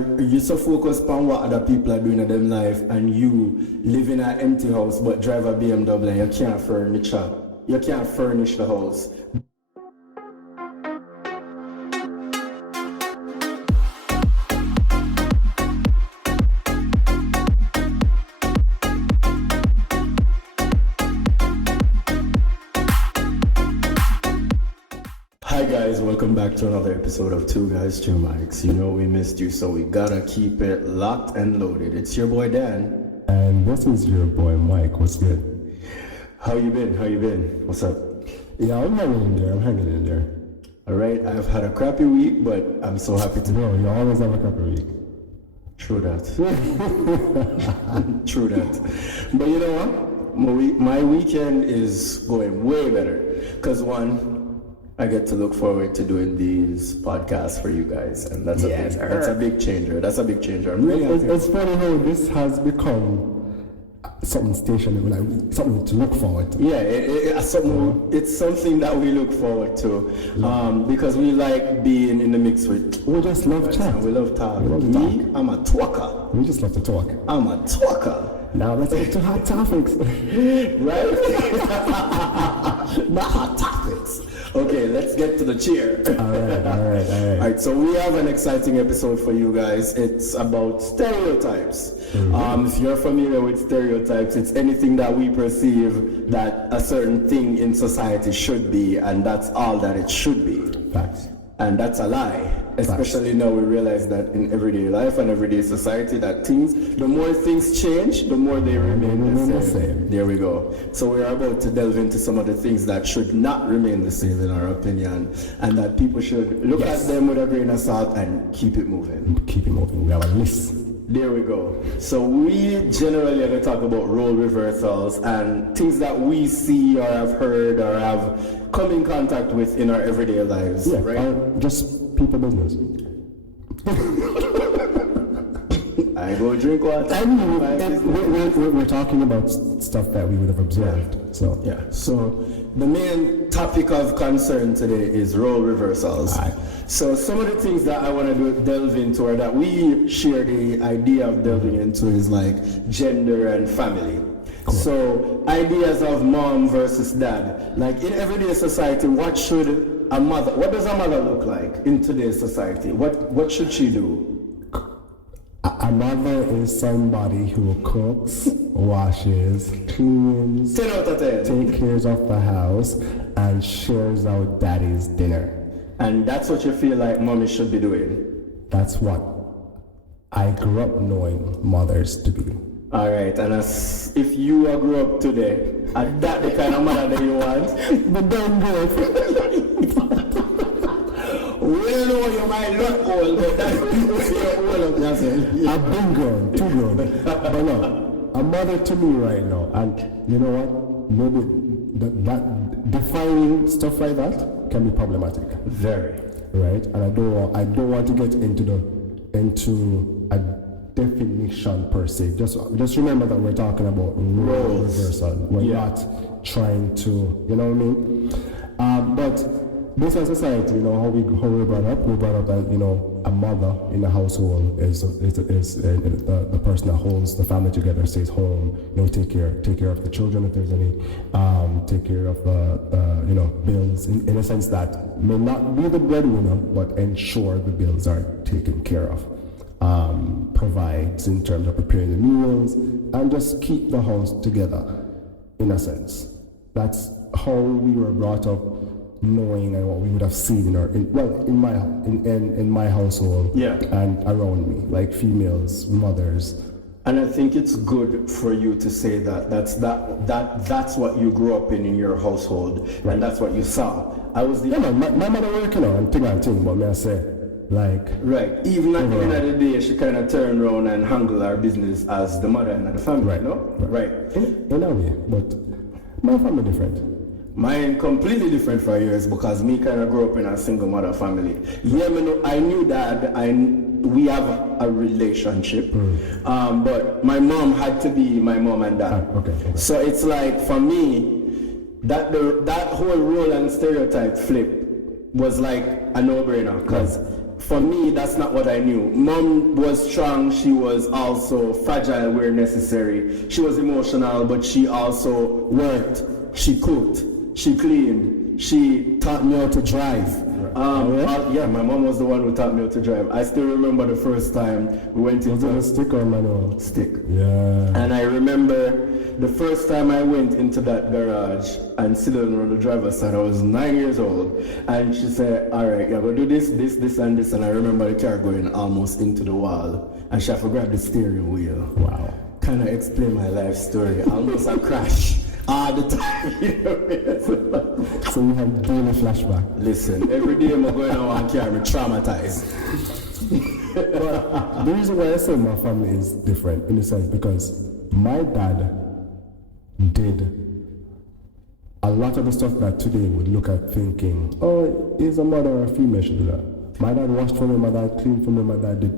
you so focused on what other people are doing in their life, and you live in an empty house but drive a BMW and you can't furnish the house. Hi guys, welcome back to another episode of Two Guys, Two Mics. You know we missed you, so we gotta keep it locked and loaded. It's your boy Dan. And this is your boy Mike. What's good? How you been? What's up? Yeah, I'm hanging in there. Alright, I've had a crappy week, but I'm so happy to Bro, you always have a crappy week. True that. True that. But you know what? My weekend is going way better. Because one, I get to look forward to doing these podcasts for you guys, and that's a big changer. I'm really happy. It's funny how this has become something stationary, like something to look forward to. Yeah, it's something that we look forward to, because we like being in the mix with. We just love chat. We love talk. I'm a talker. We just love to talk. I'm a talker. Now let's get to hot topics. Right? Not hot topics. Okay, let's get to the cheer. All right, so we have an exciting episode for you guys. It's about stereotypes. Mm-hmm. If you're familiar with stereotypes, it's anything that we perceive that a certain thing in society should be, and that's all that it should be. Facts. And that's a lie. Especially now we realize that in everyday life and everyday society that the more things change, the more they remain the same. There we go. So we're about to delve into some of the things that should not remain the same in our opinion, and that people should look at them with a grain of salt and keep it moving. We have a list. There we go. So we generally are going to talk about role reversals and things that we see or have heard or have come in contact with in our everyday lives. Yeah, right? Just people business. I go drink water. I mean, we're talking about stuff that we would have observed. Yeah. So the main topic of concern today is role reversals. Aye. So some of the things that I want to delve into, or that we share the idea of delving into, is like gender and family. Cool. So ideas of mom versus dad. Like in everyday society, what does a mother look like in today's society? What should she do? A mother is somebody who cooks, washes, cleans, 10 out of 10. Takes care of the house, and shares out daddy's dinner. And that's what you feel like mommy should be doing? That's what I grew up knowing mothers to be. Alright, and if you grew up today, is that the kind of mother that you want? But don't go. We don't know you might look old, but that's people say old of yourself. I've been grown, too grown. But no, a mother to me right now, and you know what? Maybe that defining stuff like that can be problematic. Very. Right? And I don't want to get into a definition per se. Just remember that we're talking about role reversal. We're not trying to, you know what I mean? But this is society, you know, how we brought up that, you know, a mother in the household is the person that holds the family together, stays home, you know, take care of the children if there's any, take care of the you know, bills in a sense that may not be the breadwinner, but ensure the bills are taken care of. Provides in terms of preparing the meals and just keep the house together in a sense. That's how we were brought up, knowing and what we would have seen in my household and around me, like females, mothers. And I think it's good for you to say that's what you grew up in your household, right. And that's what you saw. My mother working on thing, but may I say, like, right. Even at the end of the day, she kind of turned around and handled her business as the mother in the family, right? No, right. In a way, but my family different. Mine completely different for yours because me kind of grew up in a single mother family. Yeah, I knew that we have a relationship, but my mom had to be my mom and dad. Okay. So it's like for me, that whole role and stereotype flip was like a no-brainer because for me, that's not what I knew. Mom was strong. She was also fragile where necessary. She was emotional, but she also worked. She cooked. She cleaned. She taught me how to drive. Yeah, my mom was the one who taught me how to drive. I still remember the first time we went into a stick or manual? Stick. Yeah. And I remember the first time I went into that garage and sitting on the driver's side, I was 9 years old. And she said, all right, you're going to do this, this, this, and this. And I remember the car going almost into the wall. And she had to grab the steering wheel. Wow. Kind of explain my life story. Almost a crash. All the time. So you have daily flashback. Listen, every day I'm going on one car, I'm traumatized. But the reason why I say my family is different in a sense because my dad did a lot of the stuff that today would look at thinking, oh, is a mother or a female should do that. My dad washed for me, my dad cleaned for me, my dad did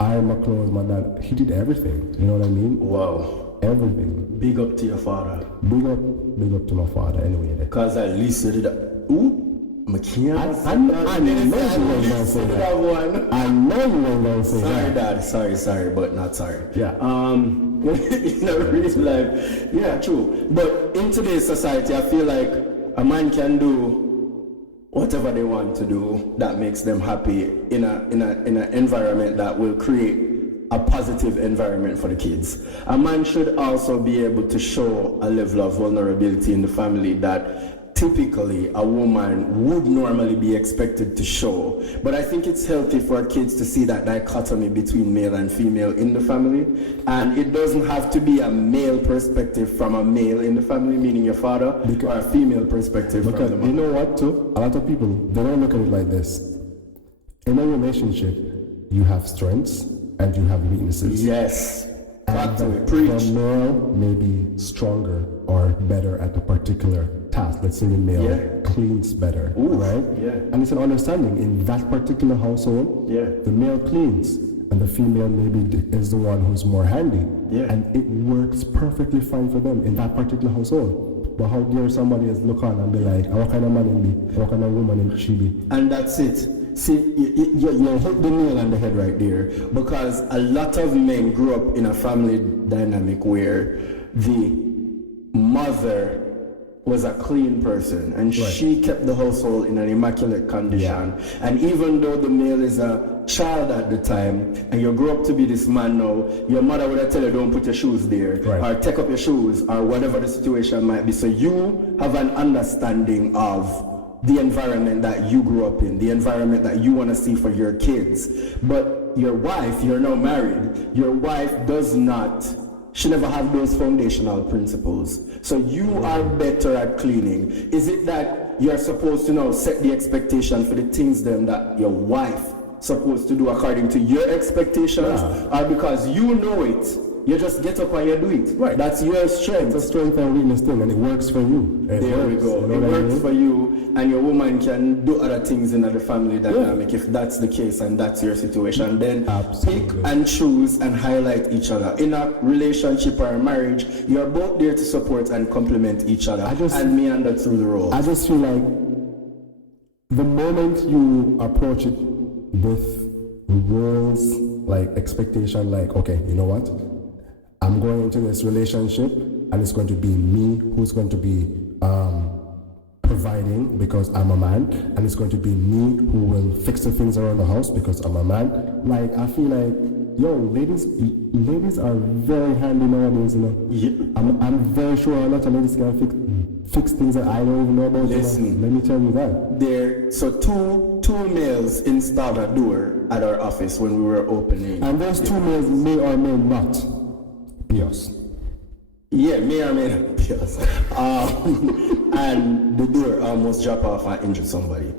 iron my clothes, my dad, he did everything. You know what I mean? Wow. Everything. Big up to your father. Big up to my father anyway. Because at least you did that. Ooh, McKeon. I know you weren't going to say that. I know you weren't going to say that. Sorry, Dad. Sorry, but not sorry. Yeah. In a real life. Yeah, true. But in today's society, I feel like a man can do whatever they want to do that makes them happy in an environment that will create a positive environment for the kids. A man should also be able to show a level of vulnerability in the family that typically a woman would normally be expected to show. But I think it's healthy for kids to see that dichotomy between male and female in the family. And it doesn't have to be a male perspective from a male in the family, meaning your father, or a female perspective from the mother. You know what too? A lot of people, they don't look at it like this. In a relationship, you have strengths and you have weaknesses. Yes. And preach. the male may be stronger or better at a particular task. Let's say the male cleans better, right? Yeah. And it's an understanding in that particular household. Yeah. The male cleans and the female maybe is the one who's more handy. Yeah. And it works perfectly fine for them in that particular household. But how dare somebody else look on and be like, what kind of man in me? What kind of woman in she be? And that's it. See, you hit the nail on the head right there, because a lot of men grew up in a family dynamic where the mother was a clean person and she kept the household in an immaculate condition. And even though the male is a child at the time and you grow up to be this man now, your mother would tell you don't put your shoes there or take up your shoes or whatever the situation might be. So you have an understanding of the environment that you grew up in, the environment that you want to see for your kids. But your wife, you're now married, your wife she never have those foundational principles. So you are better at cleaning. Is it that you're supposed to now set the expectation for the things then that your wife supposed to do according to your expectations, or because you know it, you just get up and you do it? Right. That's your strength. It's a strength and weakness thing, and it works for you. There we go. It works for you, and your woman can do other things in the family dynamic if that's the case and that's your situation. Then pick and choose and highlight each other. In a relationship or a marriage, you're both there to support and complement each other and meander through the roles. I just feel like the moment you approach it with roles, like expectation, like, okay, you know what? I'm going into this relationship and it's going to be me who's going to be providing because I'm a man, and it's going to be me who will fix the things around the house because I'm a man. Like, I feel like, ladies are very handy nowadays, you know. Yeah. I'm very sure a lot of ladies can fix things that I don't even know about. Listen, let me tell you that. So two males installed a door at our office when we were opening. And those two males may or may not be us. Yeah, may or may not be us. And the door almost dropped off and injured somebody.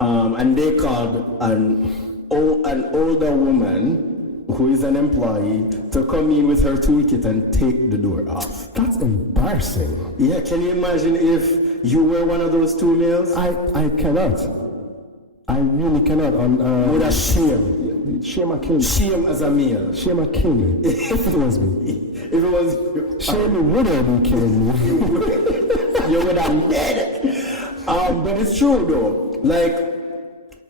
And they called an older woman who is an employee to come in with her toolkit and take the door off. That's embarrassing. Yeah, can you imagine if you were one of those two males? I cannot. I really cannot. With a shame. Shame a kill me. Shame as a male. Shame a kill me. If it was me. If it was shame would have been killing me. You would have dead. But it's true though. Like,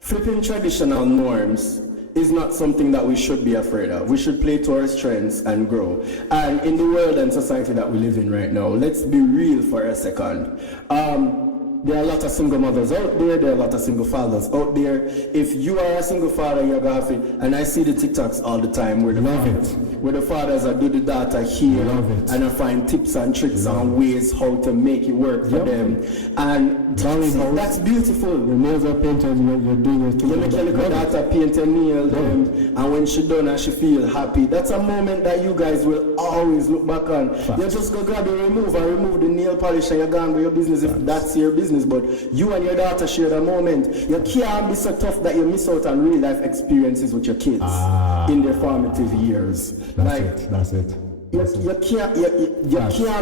flipping traditional norms is not something that we should be afraid of. We should play to our strengths and grow. And in the world and society that we live in right now, let's be real for a second. There are a lot of single mothers out there. There are a lot of single fathers out there. If you are a single father, you're gaffy. And I see the TikToks all the time where the fathers are do the data here and I find tips and tricks and ways how to make it work for them. And that's beautiful. Your nails are painted, you're doing your thing. You make your little daughter paint her nails, and when she done and she feel happy, that's a moment that you guys will always look back on. You just go grab your remover, remove the nail polish, and you're gone with your business if that's your business. But you and your daughter share the moment. You can't be so tough that you miss out on real life experiences with your kids in their formative years. That's it. You can't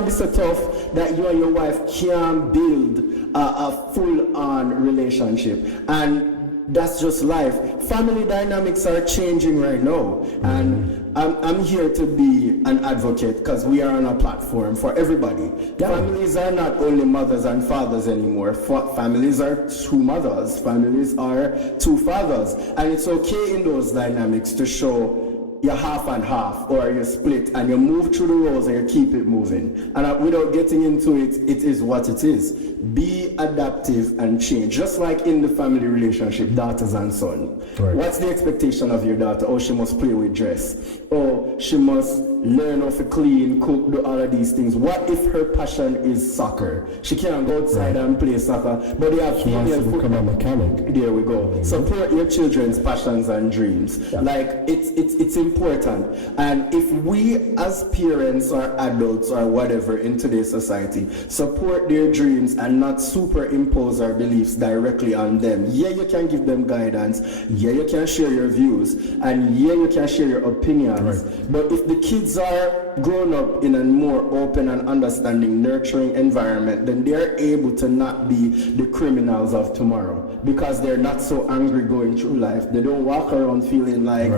be so tough that you and your wife can't build a full-on relationship. And that's just life. Family dynamics are changing right now. And I'm here to be an advocate because we are on a platform for everybody. Families are not only mothers and fathers anymore. Families are two mothers. Families are two fathers. And it's okay in those dynamics to show you're half and half, or you're split, and you move through the roles and you keep it moving. And without getting into it, it is what it is. Be adaptive and change. Just like in the family relationship, daughters and son. Right. What's the expectation of your daughter? Oh, she must play with dress. Oh, she must learn how to clean, cook, do all of these things. What if her passion is soccer? She can't go outside and play soccer, but they have female football. Become a mechanic. There we go. Support your children's passions and dreams. Like it's important. And if we as parents or adults or whatever in today's society support their dreams and not superimpose our beliefs directly on them, you can give them guidance, you can share your views, and you can share your opinions. Right. But if the kids are grown up in a more open and understanding, nurturing environment, then they're able to not be the criminals of tomorrow because they're not so angry going through life. They don't walk around feeling like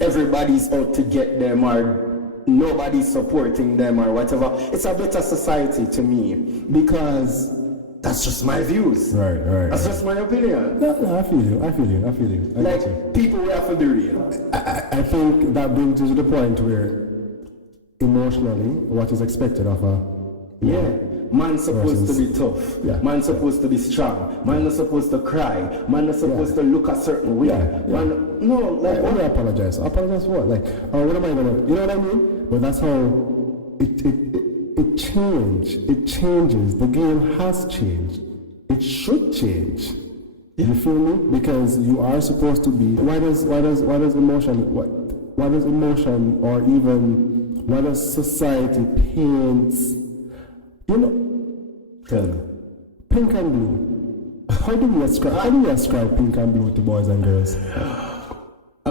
everybody's out to get them or nobody's supporting them or whatever. It's a better society to me because that's just my views. Right. That's just my opinion. No, I feel you. Like, people we have to be real. I think that brings us to the point where emotionally, what is expected of a man's supposed to be tough. Yeah. Man's supposed to be strong. Man not supposed to cry. Man not supposed to look a certain way. Man, no, like I want to apologize. Apologize for what? Like, what am I gonna? You know what I mean? But that's how it changed. It changes. The game has changed. It should change. You feel me? Because you are supposed to be. Why does emotion? Why does emotion or even why does society paints? You know, tell me. Pink and blue. How do we ascribe pink and blue to boys and girls?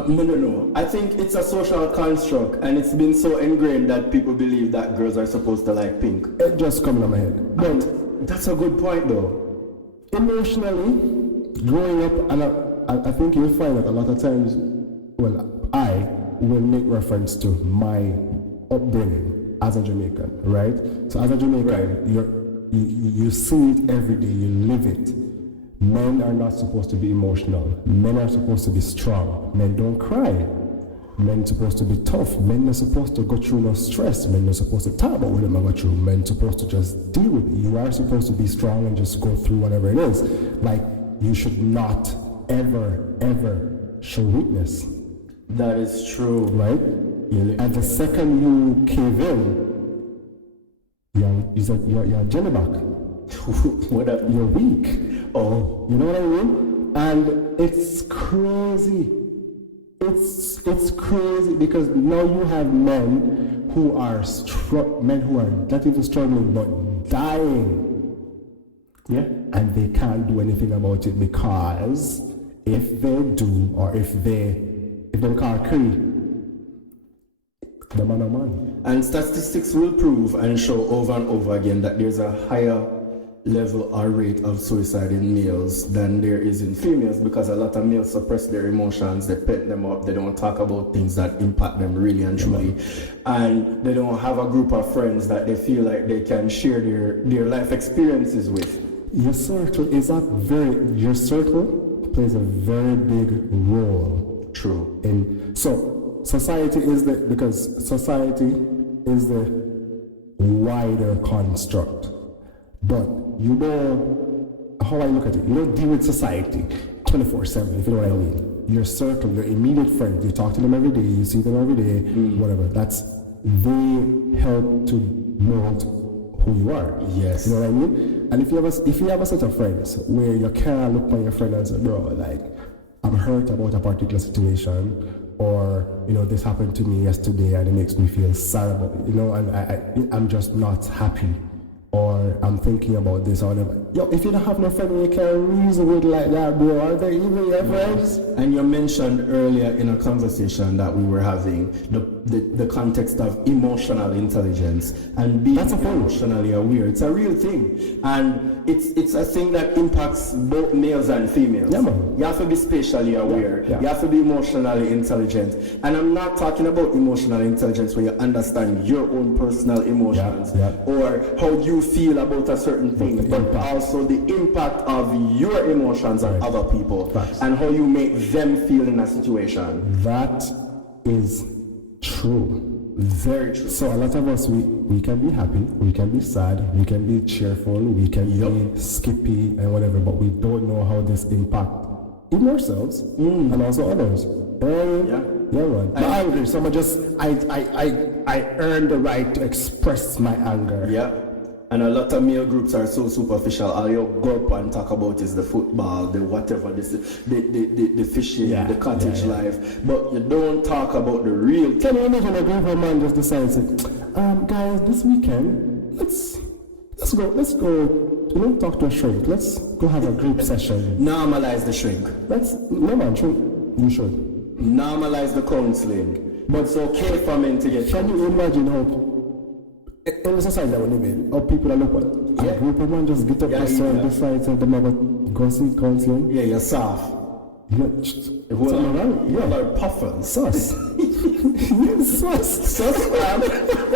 No. I think it's a social construct, and it's been so ingrained that people believe that girls are supposed to like pink. It just coming to my head. But that's a good point, though. Emotionally, growing up, and I think you'll find that a lot of times, I will make reference to my upbringing as a Jamaican, right? So as a Jamaican, you see it every day, you live it. Men are not supposed to be emotional. Men are supposed to be strong. Men don't cry. Men are supposed to be tough. Men are supposed to go through no stress. Men are supposed to talk about what them go through. Men are supposed to just deal with it. You are supposed to be strong and just go through whatever it is. Like, you should not ever show weakness. That is true. Right? And the second you cave in, you're a jellyback. You're weak. Oh, you know what I mean? And it's crazy. It's crazy because now you have men who are not even struggling but dying. Yeah. And they can't do anything about it because if they do, or if they can't create, the man are man. And statistics will prove and show over and over again that there's a higher level or rate of suicide in males than there is in females because a lot of males suppress their emotions, they pent them up, they don't talk about things that impact them really and truly, and they don't have a group of friends that they feel like they can share their life experiences with. Your circle plays a very big role. True. So society is the wider construct. But you know how I look at it. You don't deal with society 24/7, if you know what I mean. Your circle, your immediate friends, you talk to them every day, you see them every day, whatever. They help to mold who you are. Yes. You know what I mean? And if you have a set of friends where you can't look on your friend and say, bro, like, I'm hurt about a particular situation, or, you know, this happened to me yesterday and it makes me feel sad about it, you know, and I'm just not happy, or I'm thinking about this or whatever. Yo, if you don't have no friend you can reason with like that, bro, are they even your friends? And you mentioned earlier in a conversation that we were having the context of emotional intelligence and being emotionally aware. It's a real thing, and it's a thing that impacts both males and females. Yeah, man. You have to be spatially aware. Yeah. You have to be emotionally intelligent. And I'm not talking about emotional intelligence where you understand your own personal emotions or how you feel about a certain thing, but also the impact of your emotions on other people and how you make them feel in a situation. That is true. Very true. So a lot of us, we can be happy, we can be sad, we can be cheerful, we can be skippy and whatever, but we don't know how this impact even ourselves and also others. Yeah, man. But I agree. Someone I earned the right to express my anger. Yeah. And a lot of male groups are so superficial. All you go up and talk about is the football, the whatever, the fishing, the cottage life. But you don't talk about the real. Can you imagine a group of men just decides, guys, this weekend, let's go, you know, talk to a shrink. Let's go have a group session. Normalize the shrink. You should. Normalize the counseling. But it's okay for men to get. Can you imagine how in the society that we live in, how people are looking at a group of men just get up and decide to go see counseling? Yeah, you're soft. You're like puffin. Sus. Sus, man.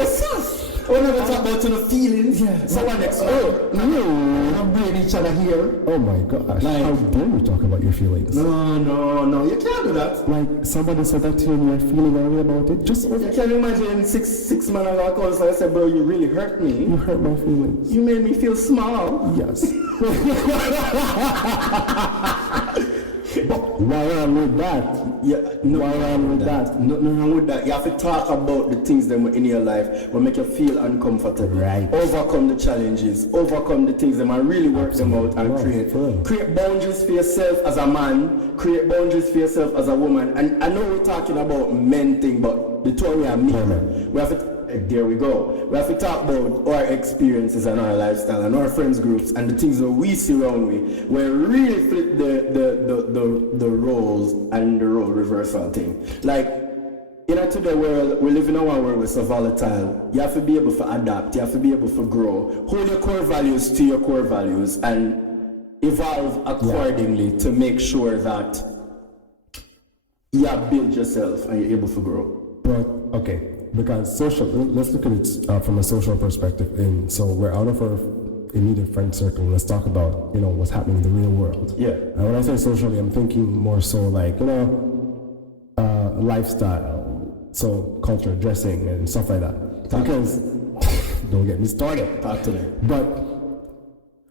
Sus. We're never talk about the feelings. Yeah. Someone next to I'm bringing each other here. Oh my gosh. Like, how dare you talk about your feelings? No. You can't do that. Like, somebody said that to you and you're feeling angry about it. You can imagine six men on our calls. I said, bro, you really hurt me. You hurt my feelings. You made me feel small. Yes. But why wrong with that? Why wrong with that? No wrong with that. You have to talk about the things that in your life will make you feel uncomfortable. Right. Overcome the challenges. Overcome the things that might really work them out and create boundaries for yourself as a man. Create boundaries for yourself as a woman. And I know we're talking about men thing, but the two of we are men. We have to. There we go. We have to talk about our experiences and our lifestyle and our friends groups and the things that we see around we. We really flip the roles and the role reversal thing. Like in today's world, we live in a world where we're so volatile. You have to be able to adapt. You have to be able to grow. Hold your core values to your core values and evolve accordingly to make sure that you have built yourself and you're able to grow. But okay. Because let's look at it from a social perspective. So we're out of our immediate friend circle. Let's talk about, you know, what's happening in the real world. Yeah. And when I say socially, I'm thinking more so like, you know, lifestyle, so culture, dressing, and stuff like that. Because don't get me started. Talk to me. But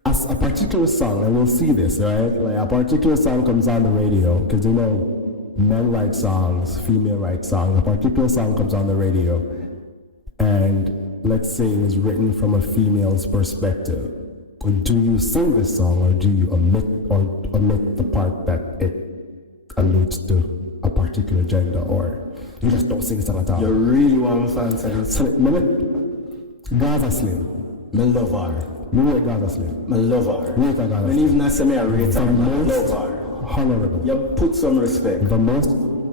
as a particular song, and we'll see this, right? Like a particular song comes on the radio, because you know. Men write songs, female write songs. A particular song comes on the radio, and let's say it was written from a female's perspective. Do you sing this song, or do you omit the part that it alludes to a particular gender, or you just don't sing the song at all? You really want to find something? So, Gaza Slim. I love her. Me rate Gaza Slim. I love her. Rate Gaza Slim. And even I say I rate her, I love her. Honorable. You put some respect. The most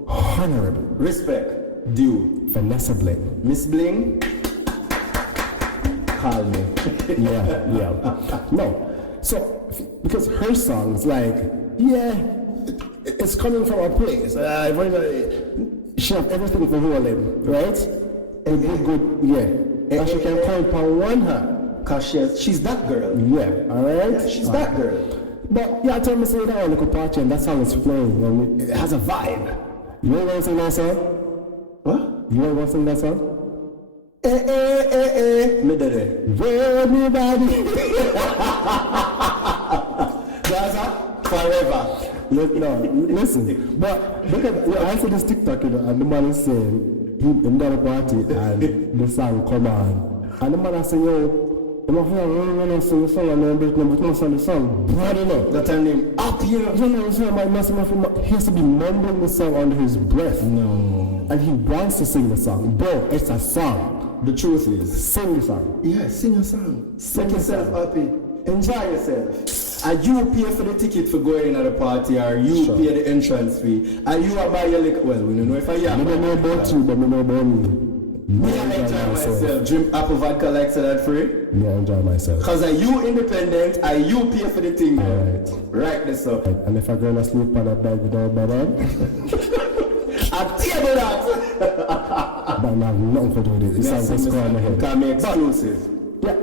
honorable. Respect. Due. Vanessa Bling. Miss Bling. Call me. Yeah. No. So, because her songs, like, it's coming from a place. She has everything for rolling, right? And good. And she can call upon one hand. Because she's that girl. Yeah, alright? Yeah, she's that girl. But yeah, I told me say that on the party and that song is playing and it has a vibe. You know what sing that song? What? You know what sing that song? Me did it. Anybody. Gaza, forever. Look, no, listen. But look at, I see this TikTok, you know, and the man is saying, him down the party and the song come on. And the man is saying, yo, I'm not going to sing the song and then break number 2 sing the song. Brother, no. That time name up here. You know, so he has to be mumbling the song under his breath. No. And he wants to sing the song. Bro, it's a song. The truth is, Sing the song. yeah, sing a song. Sing Make a yourself song. happy. Enjoy yourself. And you pay for the ticket for going at the party, or you Sure. pay the entrance fee, and you are buy your liquor. Well, we don't know if I I am. don't know about you, but I know about me. Me, I enjoy myself. Drink apple vodka like so that free. Me, I enjoy myself. Because are you independent, and you pay for the thing. Alright. Right, this up. And if a girl asleep on a bed without bed on, I'll table that. but I have nothing to do with it. It sounds just going ahead. Can be exclusive. Yeah.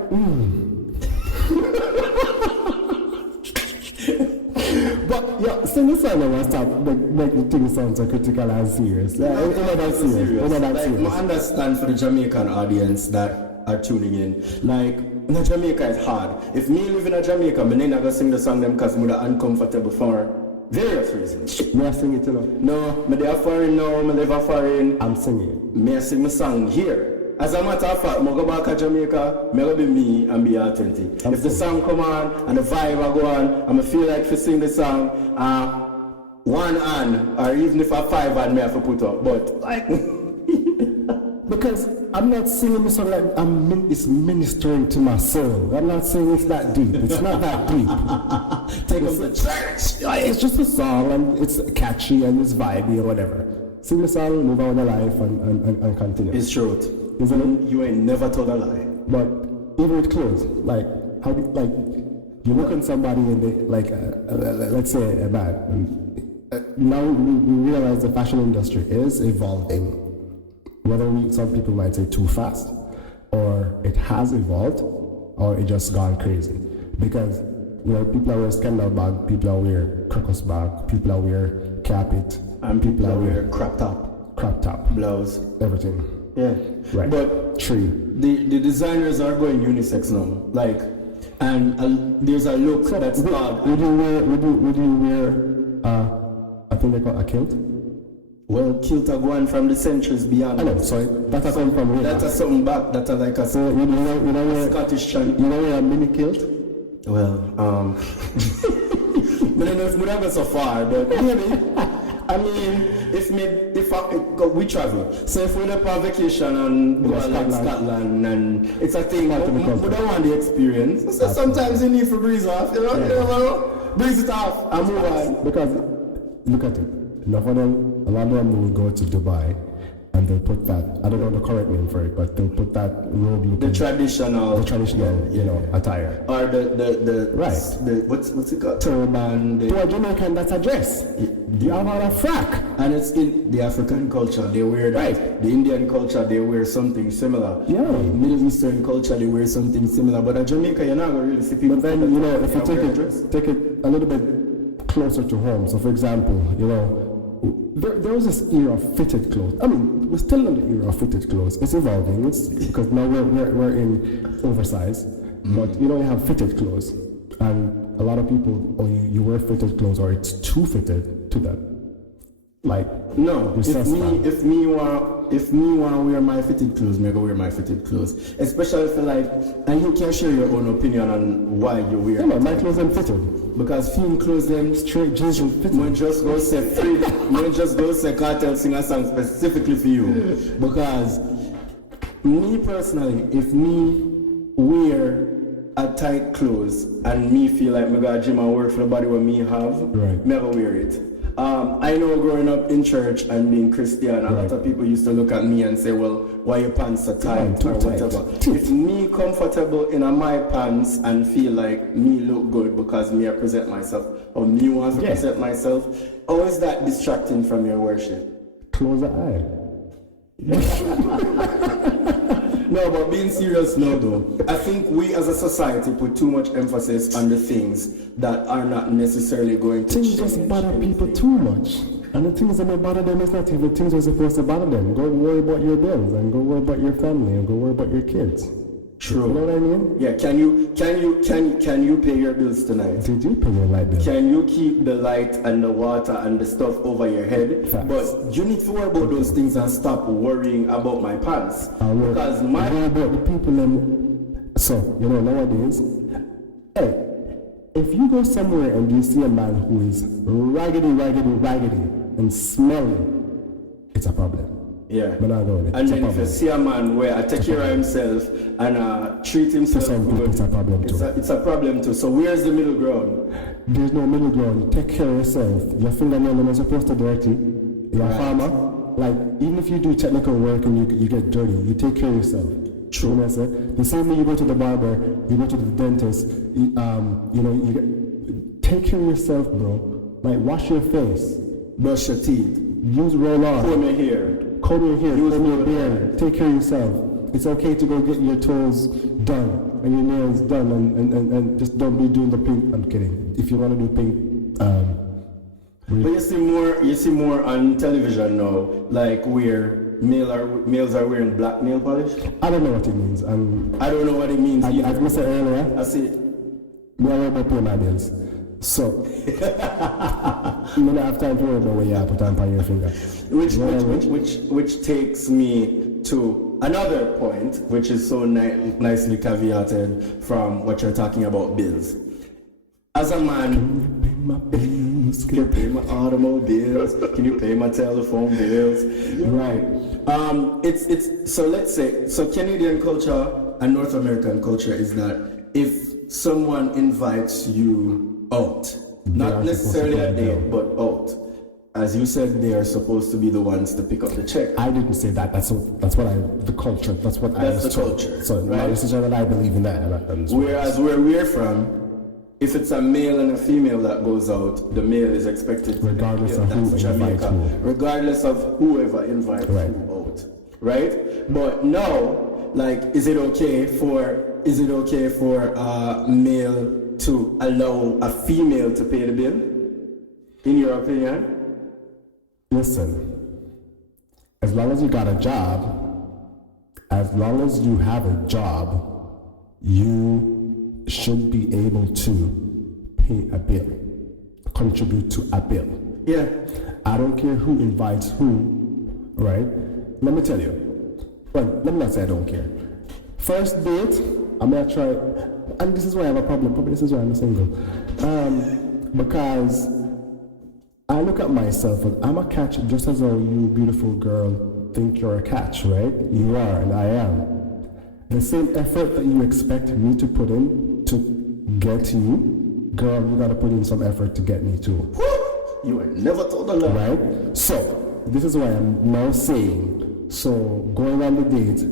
But yeah, sing the song and stop make the thing sound so critical and serious. Yeah, it's not that serious. It's not that Like, serious. I understand for the Jamaican audience that are tuning in. Like, in Jamaica is hard. If me live in a Jamaica, I'm not gonna sing the song them because I'm uncomfortable for various reasons. May I sing it, you know? No, me there foreign now, me live a foreign. I'm singing. Me I sing my song here. As a matter of fact, I go back to Jamaica, I go be me and be authentic. If the song come on and the vibe I go on, and I feel like to sing the song, one hand, or even if I 5 hand, me have to put up. But like, Because I'm not singing the song like it's ministering to my soul. I'm not saying it's that deep. It's not that deep. take us to church. It's just a song and it's catchy and it's vibey or whatever. Sing the song, move on with life and continue. It's truth. Isn't it? You ain't never told a lie. But even with clothes, like how like you look at somebody and they like let's say a man. Now we realize the fashion industry is evolving. Whether some people might say too fast, or it has evolved, or it just gone crazy. Because people are wearing scandal bag, people are wearing crocus bag, people are wearing carpet, And people are wearing crop top, blouse, everything. Yeah. Right. But tree. the designers are going unisex now. Like, and there's a look that's called. Would you wear I think they call a kilt? Well, kilt are going from the centuries beyond. I know, sorry. That's something from here. That's something back. That's like a So you know where Scottish chant. you know where a mini kilt? Well, I don't know if we go so far, but maybe. I mean, if we travel, so if we're on vacation and go like Scotland, and it's a thing, we don't want the experience. So sometimes you need to breeze off, breeze it off and move on. Because look at it. A lot of them will go to Dubai and they'll put that, I don't know the correct name for it, but they'll put that robe looking. The traditional, attire. Or the right. What's it called? Turban. To a Jamaican, that's a dress. You have on a frock. And it's in the African culture, they wear that. Right. The Indian culture, they wear something similar. Yeah. The Middle Eastern culture, they wear something similar. But at Jamaica, you're not going to really see people. But then, if you take it a little bit closer to home. So, for example, there was this era of fitted clothes. I mean, we're still in the era of fitted clothes. It's evolving. It's because now we're in oversized. But you have fitted clothes, and a lot of people, you wear fitted clothes, or it's too fitted to them. Like no, if me want to wear my fitted clothes, me go wear my fitted clothes. Especially if and you can share your own opinion on why you wear. Yeah, my clothes are fitted. Because film clothes them straight jeans and fitted. When just go say free, when just go say cartel sing a song specifically for you. Because me personally, if me wear a tight clothes and me feel like me got gym and work for the body what me have, right. Never wear it. I know growing up in church and being Christian, a lot of people used to look at me and say, well, why your pants so tight or whatever. If me comfortable in my pants and feel like me look good because me I present myself or me want to present myself, how is that distracting from your worship? Close the eye. No, but being serious now though, I think we as a society put too much emphasis on the things that are not necessarily going to Things change. just bother people too much. And the things that may bother them is not even things that are supposed to bother them. Go worry about your bills and go worry about your family and go worry about your kids. True. You know what I mean? Yeah, can you pay your bills tonight? Did you pay your light bill? Can you keep the light and the water and the stuff over your head? Facts. But you need to worry about those things and stop worrying about my pants. Because my worry about the people them. So, you know, nowadays, hey, if you go somewhere and you see a man who is raggedy and smelly, it's a problem. yeah. But not going And then if you see a man where I take care of himself and treat himself some people, good, it's a problem too. it's a problem too. So where's the middle ground? There's no middle ground. Take care of yourself. Your fingernail is supposed to dirty. You're a farmer. Like, even if you do technical work and you get dirty, you take care of yourself. True. You know what I say? The same way you go to the barber, you go to the dentist, take care of yourself, bro. Like, wash your face. Brush your teeth. Use roll-on. Comb your hair. Comb your hair. Use Comb your roll-on. beard. Take care of yourself. It's okay to go get your toes done and your nails done and just don't be doing the pink. I'm kidding. If you want to do pink, But you see more on television now, like where males are wearing black nail polish. I don't know what it means. I don't know what it means either. As I said earlier, I see. me I don't pay my bills. So, you don't have time to worry about what you have put on your finger. Which takes me to another point, which is so nicely caveated from what you're talking about, bills. As a man, can you pay my automobiles? Can you pay my telephone bills? Right. It's so let's say Canadian culture and North American culture is that if someone invites you out, not necessarily a date, but out. As you said, they are supposed to be the ones to pick up the check. I didn't say that. That's the culture. That's what I was the told. culture. So right? my decision and I believe in that. Whereas where we're from, if it's a male and a female that goes out, the male is expected to regardless of who invites who. Regardless of whoever invites who out. Right? But now, like, is it okay for a male to allow a female to pay the bill? In your opinion? Listen, as long as you got a job, as long as you have a job, you should be able to pay a bill, contribute to a bill. Yeah. I don't care who invites who, right? Let me tell you. Well, let me not say I don't care. First date, I'm gonna try, and this is why I have a problem. Probably this is why I'm single. Because I look at myself and I'm a catch just as how you, beautiful girl, think you're a catch, right? You are, and I am. The same effort that you expect me to put in to get you, girl, you gotta put in some effort to get me too. You were never told a lie. Right? So, this is why I'm now saying, so going on the date,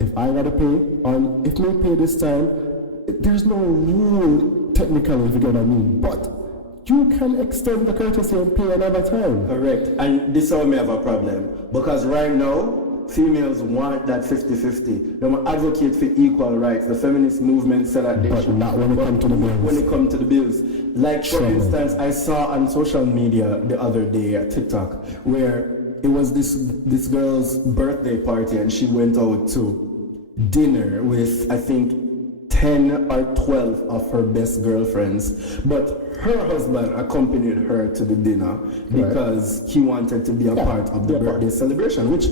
if I gotta pay, or if me pay this time, there's no rule technically, if you get what I mean, but you can extend the courtesy and pay another time. Correct. And this is how we have a problem. Because right now, females want that 50-50. They want to advocate for equal rights. The feminist movement said that they but should. Not when it comes to the bills. When it comes to the bills. Like, for instance, I saw on social media the other day at TikTok where it was this girl's birthday party and she went out to dinner with, I think, 10 or 12 of her best girlfriends, but her husband accompanied her to the dinner because he wanted to be a part of the birthday celebration, which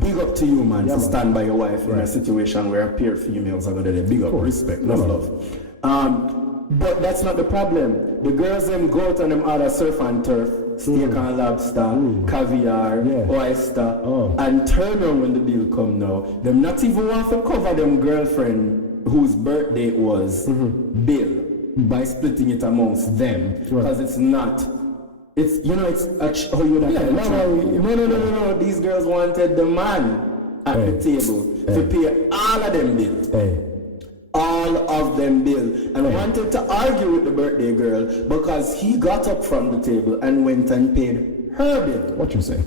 big up to you, man, to stand by your wife in a situation where a pair of females are going to big up, respect, love. But that's not the problem. The girls them go out and them order surf and turf, steak and lobster, caviar, oyster, and turn around when the bill come now. Them not even want to cover them girlfriend whose birthday it was bill by splitting it amongst them because it's not. It's how you would have no. These girls wanted the man at the table to pay all of them bills. All of them bills, and wanted to argue with the birthday girl because he got up from the table and went and paid her bill. What you say?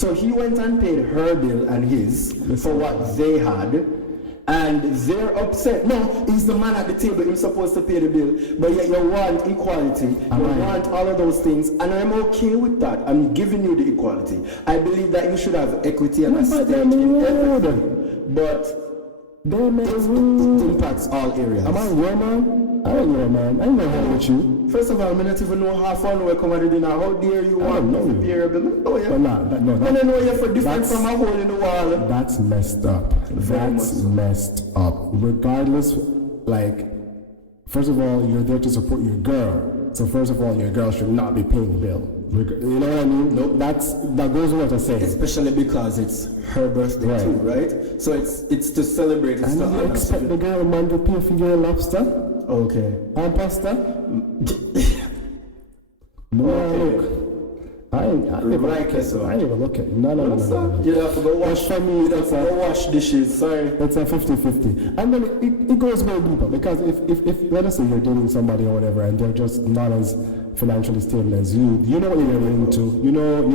So he went and paid her bill and his for what they had, and they're upset. No, he's the man at the table, he's supposed to pay the bill, but yet you want equality, you want all of those things, and I'm okay with that. I'm giving you the equality. I believe that you should have equity and a stake in everything, but it impacts all areas. Am I wrong, man? I don't know, man. I ain't gonna with you. First of all, I don't even know how far we come at the dinner. How dare you want to pay your bill? Oh, yeah. But nah, no, I don't know you're for different from a hole in the wall. That's messed up. That's messed up. Regardless, like, first of all, you're there to support your girl. So first of all, your girl should not be paying the bill. You know what I mean? Nope. That goes with what I say. Especially because it's her birthday too, right? So it's to celebrate. It's and you expect the girl man to pay for your lobster? Okay. And pasta? No, okay. Look. I ain't even look at it. No. You have to go wash for me. You have to go wash dishes. Sorry. It's a 50-50. And then it goes way deeper, because if let us say you're dating somebody or whatever and they're just not as financially stable as you know what you're getting into. You know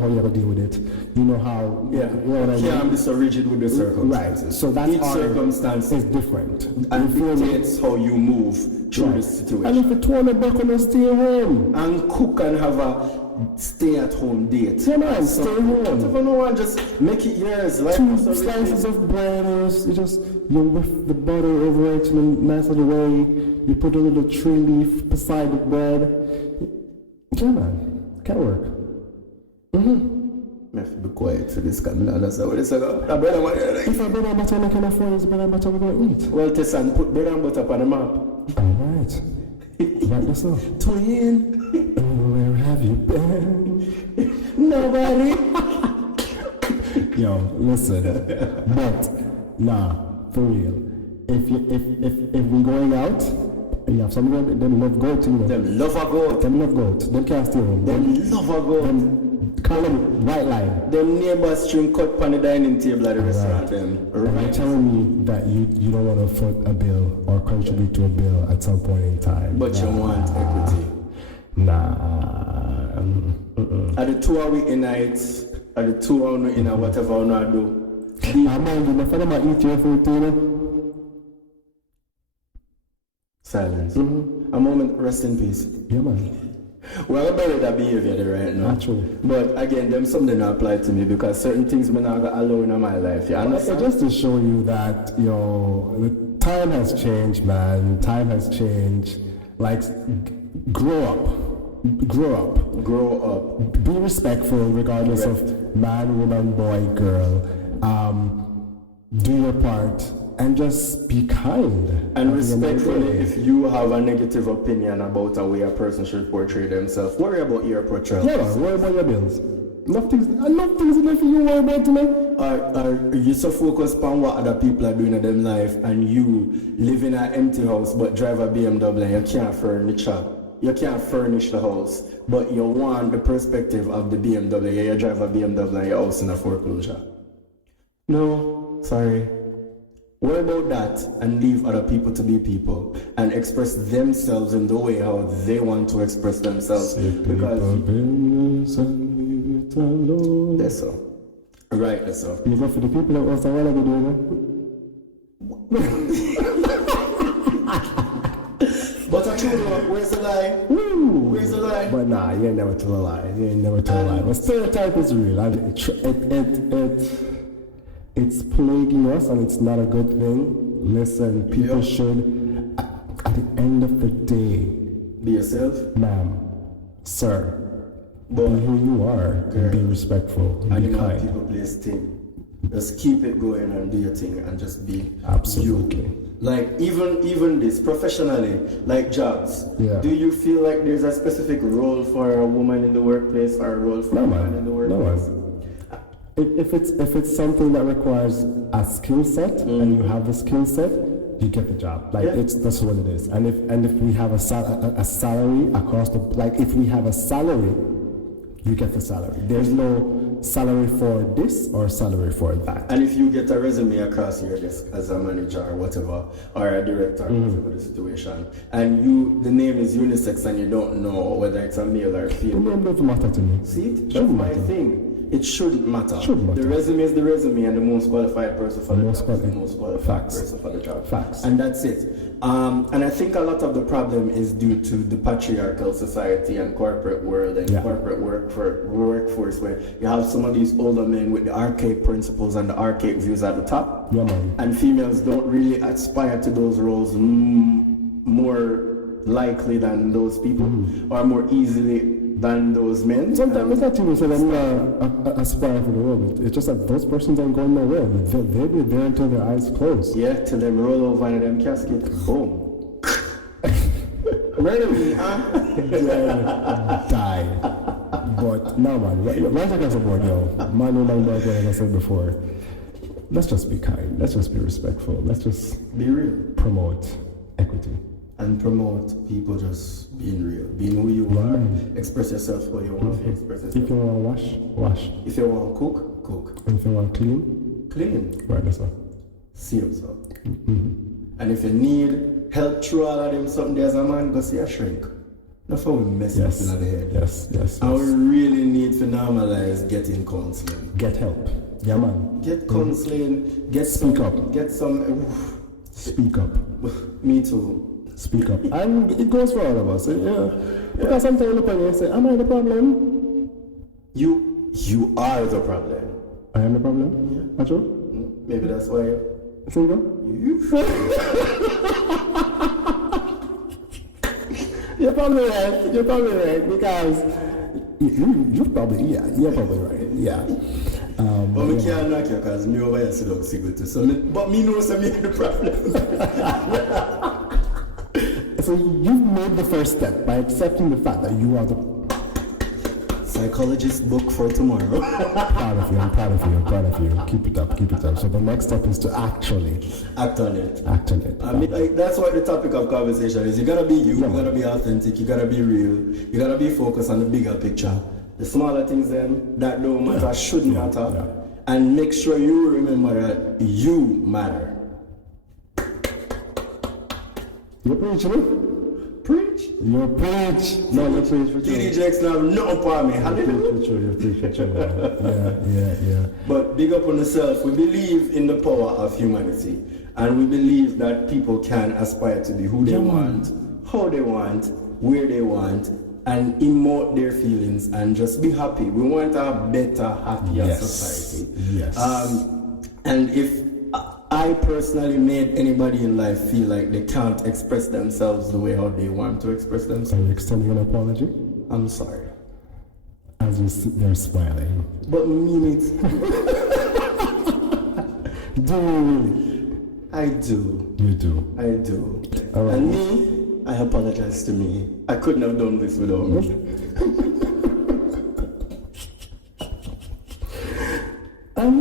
how you're gonna deal with it. You know how you know what I mean? Can't be so rigid with the circumstances. Right. So that's each circumstance is different. And dictates how you move through the situation. And if you $200 on a stay home and cook and have a stay-at-home date. Yeah, man, stay home. Don't even know and just make it yours. Like 2 slices of bread, or you whip the butter over it in a nice little way. You put a little tree leaf beside the bread. Yeah, man, can work. I have to be quiet for this because I don't understand what it's about. If a bread and butter I can afford, is bread and butter we're going to eat. Well, Tessan, put bread and butter on the map. Alright. Right, that's all. Twin. Where have you been? Nobody. Yo, listen. But nah, for real. If we going out, and you have someone them love goat, you know. Them love a goat. Them love goat. Them can't stay home. Them love a goat. Them call them white line. Them neighbors string cut on the dining table at the restaurant. Them. Right. You're telling me that you don't want to foot a bill or contribute to a bill at some point in time. But you want equity. Nah. At the 2 hour in night, at the 2 hour in a whatever I want to do. I'm mind you, if I don't eat your food, you know? Silence. A moment, rest in peace. Yeah, man. Well, I bury that behavior there right now. Actually. But again, them something that apply to me because certain things I'm not gonna allow in my life. You understand? Just to show you that, the time has changed, man. Time has changed. Like, grow up. Grow up. Be respectful regardless of man, woman, boy, girl. Do your part. And just be kind. And respectfully, if you have a negative opinion about a way a person should portray themselves, worry about your portrayal. Yeah, worry about your bills. Enough things enough for you worry about, man. Are you so focused on what other people are doing in their life and you live in an empty house but drive a BMW and you can't furnish the house, but you want the perspective of the BMW. You drive a BMW and your house in a foreclosure. No, sorry. Worry about that and leave other people to be people and express themselves in the way how they want to express themselves. That's so. Right, that's so. You go for the people that was a while ago doing But I told you, where's the lie? Where's the lie? But nah, you ain't never tell a lie. But stereotype is real. And it's plaguing us, and it's not a good thing. Listen, people should, at the end of the day, be yourself, ma'am, sir. Be who you are, and be respectful, and be kind. People place thing. Just keep it going and do your thing, and just be absolutely. You. Like even this professionally, like jobs. Yeah. Do you feel like there's a specific role for a woman in the workplace or a role for a man in the workplace? No. If it's something that requires a skill set and you have the skill set, you get the job. Like that's what it is. And if we have a salary across the if we have a salary, you get the salary. There's no salary for this or salary for that. And if you get a resume across your desk as a manager or whatever, or a director, whatever the situation, and the name is unisex and you don't know whether it's a male or a female. It doesn't matter to me. See, that's my thing. it shouldn't matter. Shouldn't matter. The resume is the resume, and the most qualified person for the job is the most qualified Facts. person for the job. Facts. And that's it. And I think a lot of the problem is due to the patriarchal society and corporate world and corporate workforce, where you have some of these older men with the archaic principles and the archaic views at the top. Yeah, man. And females don't really aspire to those roles more likely than those people, or more easily than those men. Sometimes it's not even so that we aspire for the world. It's just that those persons aren't going nowhere. They'll be there until their eyes close. Yeah, till them roll over in them casket. Boom. Murder me, huh? Die. But no, man. Right across the board, yo. Man, no longer, like I said before. Let's just be kind. Let's just be respectful. Let's just be real. Promote equity. And promote people just being real, being who you are, express yourself how you want to express yourself. If you want to wash. If you want to cook. If you want to clean. Right, that's all. See yourself. And if you need help through all of them something as a man, go see a shrink. That's how we mess up in the head. Yes. And we really need to normalize getting counseling. Get help. Yeah, man. Get counseling. Speak up. Get some. Speak up. Me too. Speak up. And it goes for all of us. Yeah. Because sometimes you look at me and say, am I the problem? You are the problem. I am the problem? Yeah. That's true? Maybe that's why you single? You're probably right. Because you're probably right. Yeah. But we can't knock you because me over here sit down single too. So but me know some the problem. So you've made the first step by accepting the fact that you are the psychologist book for tomorrow. I'm proud of you. Keep it up. So the next step is to actually act on it. I mean, that's what the topic of conversation is. You gotta be you gotta be authentic, you gotta be real, you gotta be focused on the bigger picture. The smaller things then that don't matter shouldn't matter. And make sure you remember that you matter. You're preaching. Preach? You preach. No, you preach for true. TDJX now no upon me. You preach for true. Yeah. But big up on yourself. We believe in the power of humanity. And we believe that people can aspire to be who they want, how they want, where they want, and emote their feelings and just be happy. We want a better, happier society. Yes. And if I personally made anybody in life feel like they can't express themselves the way how they want to express themselves. Are you extending an apology? I'm sorry. As you sit there smiling. But mean it. Do you really? I do. You do? I do. All right. And me, I apologize to me. I couldn't have done this without me. And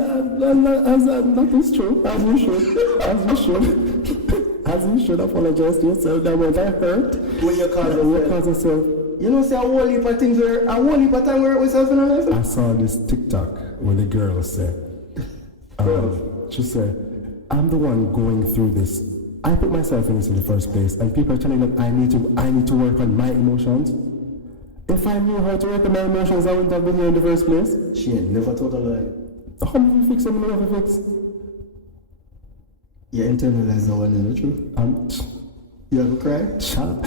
that is true, as you should apologize to yourself that when that hurt, when you cause yourself. You know, say a whole heap of things where a whole heap of time where it was in our life. I saw this TikTok where the girl said, she said, I'm the one going through this. I put myself in this in the first place, and people are telling me that I need to work on my emotions. If I knew how to work on my emotions, I wouldn't have been here in the first place. She ain't never told a lie. How do you fix them? Never fix. You internalize the one in the truth. You ever cry? Shut up.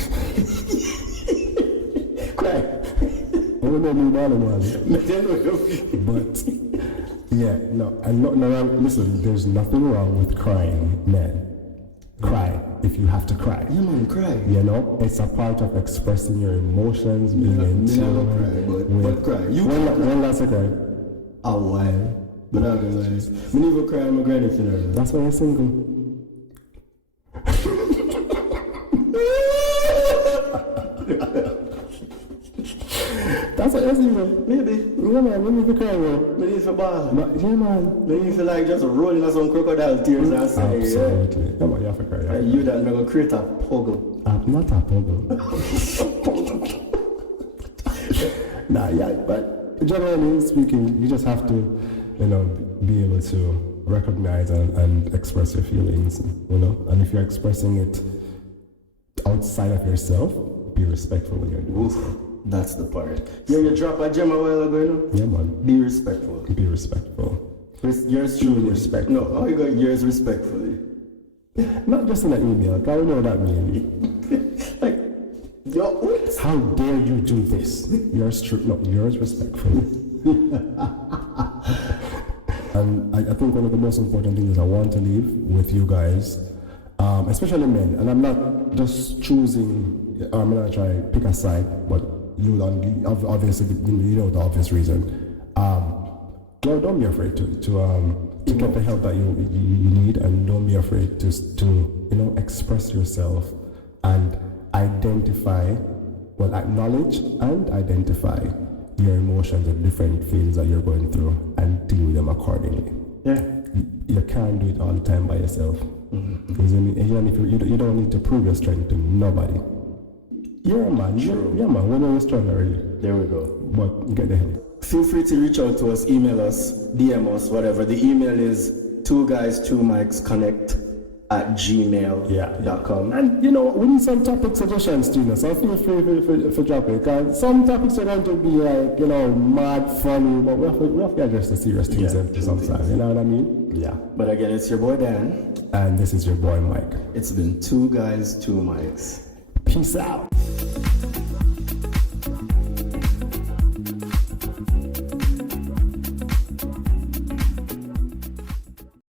Cry. I don't know me about it. But yeah, listen, there's nothing wrong with crying, man. Cry if you have to cry. Yeah, man, cry. You know, it's a part of expressing your emotions, being in tune. But cry. When last I cried? A while. But I'm gonna lie. I never cry at my granny funeral. That's why you're single. That's why you're single. Maybe. Yeah, man, we need to cry, man. We need to ball. Yeah, man. We need to like just rolling some crocodile tears and say, absolutely. Yeah, man, you have to cry. Yeah. You that never create a puggle. I'm not a puggle. Nah, yeah, but generally speaking, you just have to, be able to recognize and express your feelings, and if you're expressing it outside of yourself, be respectful when you're doing so. That's the part. Yeah, you drop a gem a while ago, you know? Yeah, man. Be respectful. Be respectful. Yours truly. Respectful. No, oh, you got yours respectfully. Not just in an email. I don't know what that means. Like, yo, what? How dare you do this? Yours true. No, yours respectfully. And I think one of the most important things I want to leave with you guys, especially men, and I'm not just choosing, I'm not trying to pick a side, but you obviously, you know the obvious reason. Don't be afraid to get the help that you need, and don't be afraid to express yourself and acknowledge and identify your emotions and different feelings that you're going through and deal with them accordingly. Yeah. You can't do it all the time by yourself. Because even if you don't need to prove your strength to nobody. You're a man. You're a man. We know you're strong already. There we go. But get the help. Feel free to reach out to us, email us, DM us, whatever. The email is 2guys2micsconnect@gmail.com. And we need some topic suggestions too, so feel free for drop it. Because some topics are going to be like, mad funny, but we have to address the serious things sometimes. You know what I mean? Yeah. But again, it's your boy Dan. And this is your boy Mike. It's been 2 guys, 2 mics. Peace out.